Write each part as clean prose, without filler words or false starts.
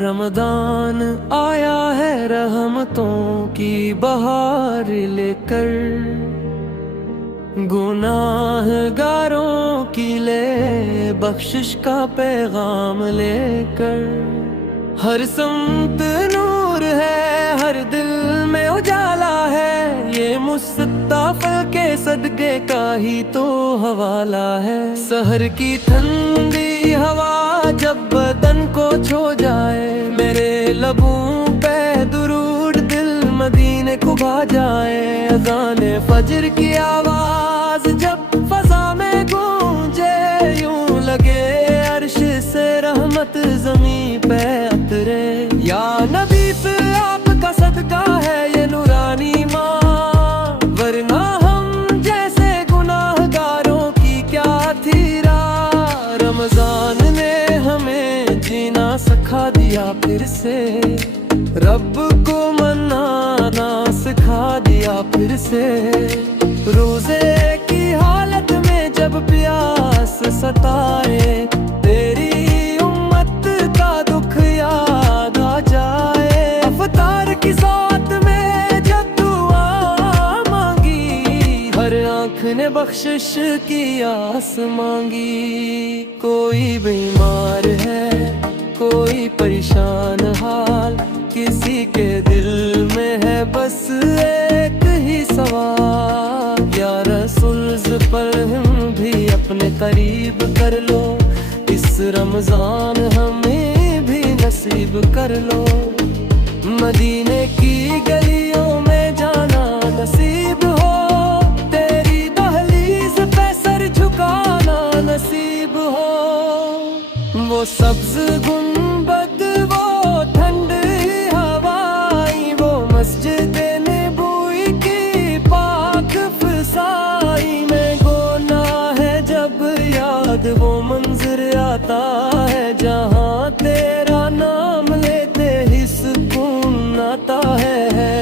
رمضان آیا ہے رحمتوں کی بہار لے کر، گناہ گاروں کی لے بخشش کا پیغام لے کر۔ ہر سمت نور ہے، ہر دل میں اجالا ہے، یہ مصطفیٰ کے صدقے کا ہی تو حوالہ ہے۔ سحر کی ٹھنڈی ہوا جب بدن کو چھو جائے، میرے لبوں پہ درود دل مدینے کو بھا جائے۔ اذان فجر کی آواز جب فضا میں گونجے، یوں لگے عرش سے رحمت زمین پہ اترے۔ یا نبی پہ آپ کا صدقہ ہے یہ نورانی ماں، ورنہ ہم جیسے گناہ گاروں کی کیا تھی راہ۔ رمضان نے ہمیں جینا سکھا دیا پھر سے، رب کو منانا سکھا دیا پھر سے۔ روزے کی حالت میں جب پیاس ستائے، تیری امت کا دکھ یاد آ جائے۔ افطار کی ساتھ میں جب دعا مانگی، ہر آنکھ نے بخشش کی آس مانگی۔ کوئی بیمار ہے، کوئی پریشان حال، کسی کے دل میں ہے بس ایک ہی سوال۔ یا رسول پر ہم بھی اپنے قریب کر لو، اس رمضان ہمیں بھی نصیب کر لو۔ مدینے کی گلیوں میں جانا نصیب ہو، تیری دہلیز پہ سر جھکانا نصیب ہو۔ وہ سبز گنبد، وہ ٹھنڈی ہوائیں، وہ مسجد نبوی کی پاک فضائی میں گونا ہے جب یاد وہ منظر آتا ہے، جہاں تیرا نام لیتے ہی سکون آتا ہے۔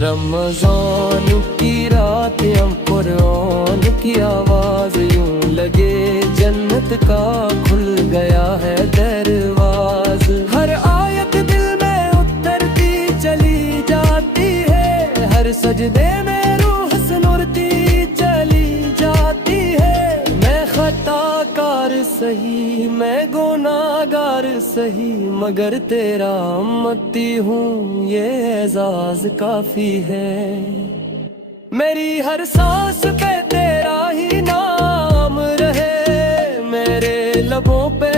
رمضان کی رات ہم قرآن کی آواز، یوں لگے جنت کا کھل گیا ہے درواز۔ ہر آیت دل میں اترتی چلی جاتی ہے، ہر سجدے میں روح سنورتی چلی جاتی ہے۔ میں خطا کار سہی، میں گناہ گار سہی، مگر تیرا امتی ہوں یہ اعزاز کافی ہے۔ میری ہر سانس پہ تیرا ہی نام رہے، میرے لبوں پہ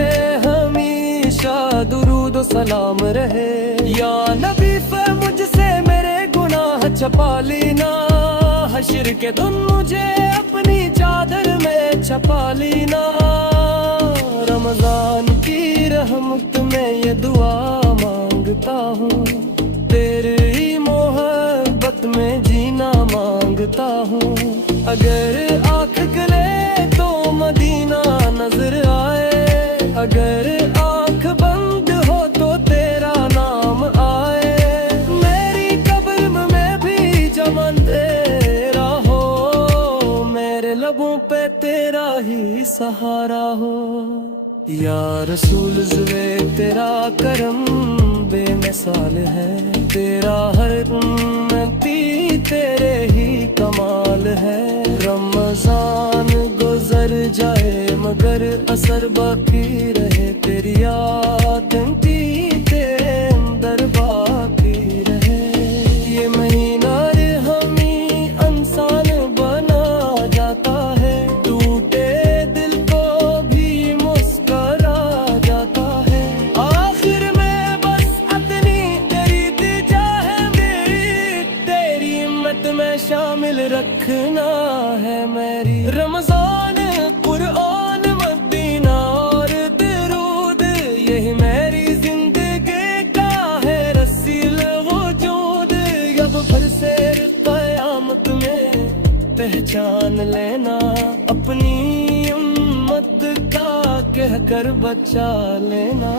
ہمیشہ درود و سلام رہے۔ یا نبی پہ مجھ سے میرے گناہ چھپا لینا، حشر کے دن مجھے اپنی چادر میں چھپا لینا۔ رمضان کی رحمت میں یہ دعا مانگتا ہوں، تیری محبت میں جینا مانگتا ہوں۔ اگر آنکھ کھلے تو مدینہ نظر آئے، اگر آنکھ بند ہو تو تیرا نام آئے۔ میری قبر میں بھی جمن تیرا ہو، میرے لبوں پہ تیرا ہی سہارا ہو۔ یا رسول زوے تیرا کرم بے مثال ہے، تیرا ہر امتی تیرے ہی کمال ہے۔ رمضان گزر جائے مگر اثر باقی رہے، تیری یاد تیرے اندر باقی رہے۔ یہ مہینہ ہمیں انسان بنا جاتا ہے، ٹوٹے دل کو بھی مسکرا جاتا ہے۔ آخر میں بس اپنی تیری دجا ہے، تیری امت میں شامل رکھنا ہے میری۔ رمضان قرآن مدینہ اور درود، یہی میری زندگی کا ہے رسیل وجود۔ اب پھر سے قیامت میں پہچان لینا، اپنی امت کا کہہ کر بچا لینا۔